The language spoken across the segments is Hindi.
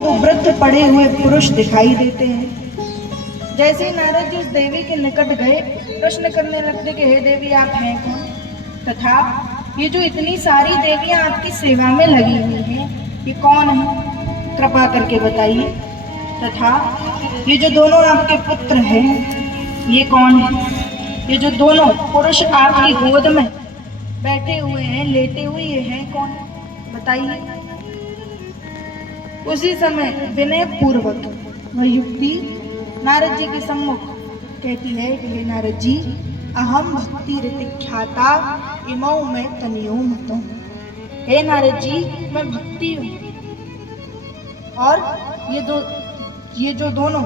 तो वृद्ध पड़े हुए पुरुष दिखाई देते हैं। जैसे ही नारद जी उस देवी के निकट गए, प्रश्न करने लगते कि हे देवी, आप हैं कौन, तथा ये जो इतनी सारी देवियां आपकी सेवा में लगी हुई हैं, ये कौन है, कृपा करके बताइए। तथा ये जो दोनों आपके पुत्र हैं, ये कौन है, ये जो दोनों पुरुष आपकी गोद में बैठे हुए हैं, लेटे हुए, ये हैं कौन, बताइए। उसी समय विनय पूर्वक वह युक्ति नारद जी के सम्मुख कहती है कि हे नारद जी, अहम भक्ति ऋतिख्याता इमौ में तनियो मतो। हे नारद जी, मैं भक्ति हूँ, और ये जो दोनों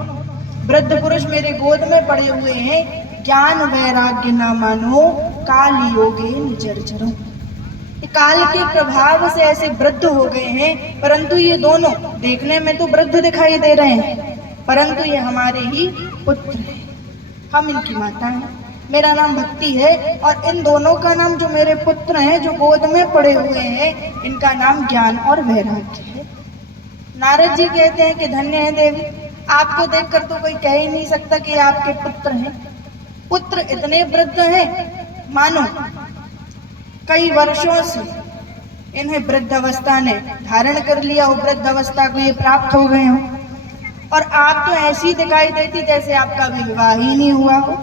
वृद्ध पुरुष मेरे गोद में पड़े हुए हैं, ज्ञान वैराग्य ना मानो काल योगे निजर्जरो। काल के प्रभाव से ऐसे वृद्ध हो गए हैं, परंतु ये दोनों देखने में तो वृद्ध दिखाई दे रहे हैं, परंतु ये हमारे ही पुत्र हैं, हम इनकी माता हैं। मेरा नाम भक्ति है, और इन दोनों का नाम, जो मेरे पुत्र हैं जो गोद में पड़े हुए हैं, इनका नाम ज्ञान और वैराग्य है। नारद जी कहते हैं कि धन्य है देवी, आपको देखकर तो कोई कह ही नहीं सकता कि आपके पुत्र हैं। पुत्र इतने वृद्ध हैं, मानो कई वर्षों से इन्हें वृद्ध अवस्था ने धारण कर लिया हो, वृद्ध अवस्था को ये प्राप्त हो गए हो, और आप तो ऐसी दिखाई देती जैसे आपका विवाह ही नहीं हुआ हो।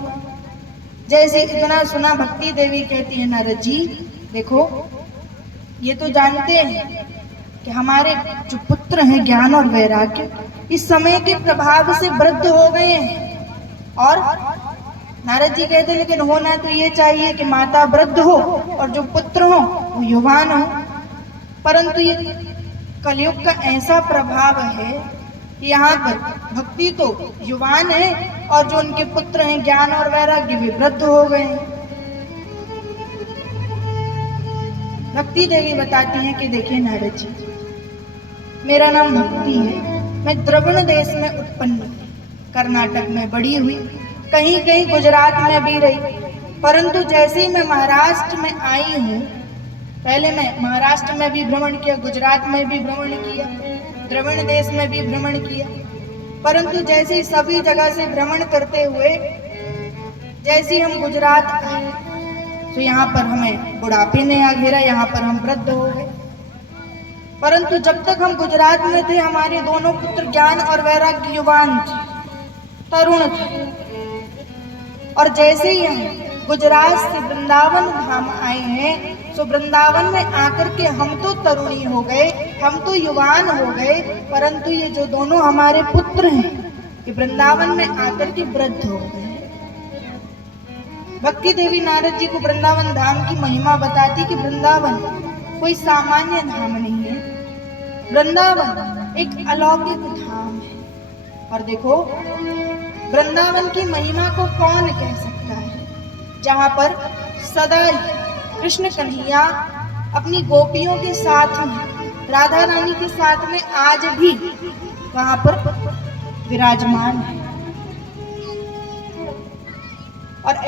जैसे इतना सुना, भक्ति देवी कहती है नारद जी, देखो ये तो जानते हैं कि हमारे जो पुत्र हैं ज्ञान और वैराग्य, इस समय के प्रभाव से वृद्ध हो गए हैं। और नारद जी कहते लेकिन होना तो ये चाहिए कि माता वृद्ध हो और जो पुत्र हो वो युवान हो, परंतु ये कलयुग का ऐसा प्रभाव है कि यहाँ पर भक्ति तो युवान है और जो उनके पुत्र हैं ज्ञान और वैराग्य वे वृद्ध हो गए हैं। भक्ति देवी बताती हैं कि देखिए नारद जी, मेरा नाम भक्ति है, मैं द्रविड़ देश में उत्पन्न हुई, कर्नाटक में बड़ी हुई, कहीं कहीं गुजरात में भी रही, परंतु जैसे ही मैं महाराष्ट्र में आई हूँ, पहले मैं महाराष्ट्र में भी भ्रमण किया, गुजरात में भी भ्रमण किया, द्रविड़ देश में भी भ्रमण किया, परंतु जैसे ही सभी जगह से भ्रमण करते हुए जैसे ही हम गुजरात आए, तो यहाँ पर हमें बुढ़ापे ने आ घेरा, यहाँ पर हम वृद्ध हो गए। परंतु जब तक हम गुजरात में थे, हमारे दोनों पुत्र ज्ञान और वैराग्य युवान थे, तरुण थे, और जैसे ही हम गुजरात से वृंदावन धाम आए हैं, तो वृंदावन में आकर के हम तो तरुणी हो गए, हम तो युवान हो गए, परंतु ये जो दोनों हमारे पुत्र हैं, ये वृंदावन में आकर के वृद्ध हो गए। भक्ति देवी नारद जी को वृंदावन धाम की महिमा बताती कि वृंदावन कोई सामान्य धाम नहीं है, वृंदावन एक अलौकिक धाम है। और देखो, वृंदावन की महिमा को कौन कह सकता है, जहाँ पर सदा ही कृष्ण कन्हैया अपनी गोपियों के साथ में, राधा रानी के साथ में आज भी वहाँ पर विराजमान है।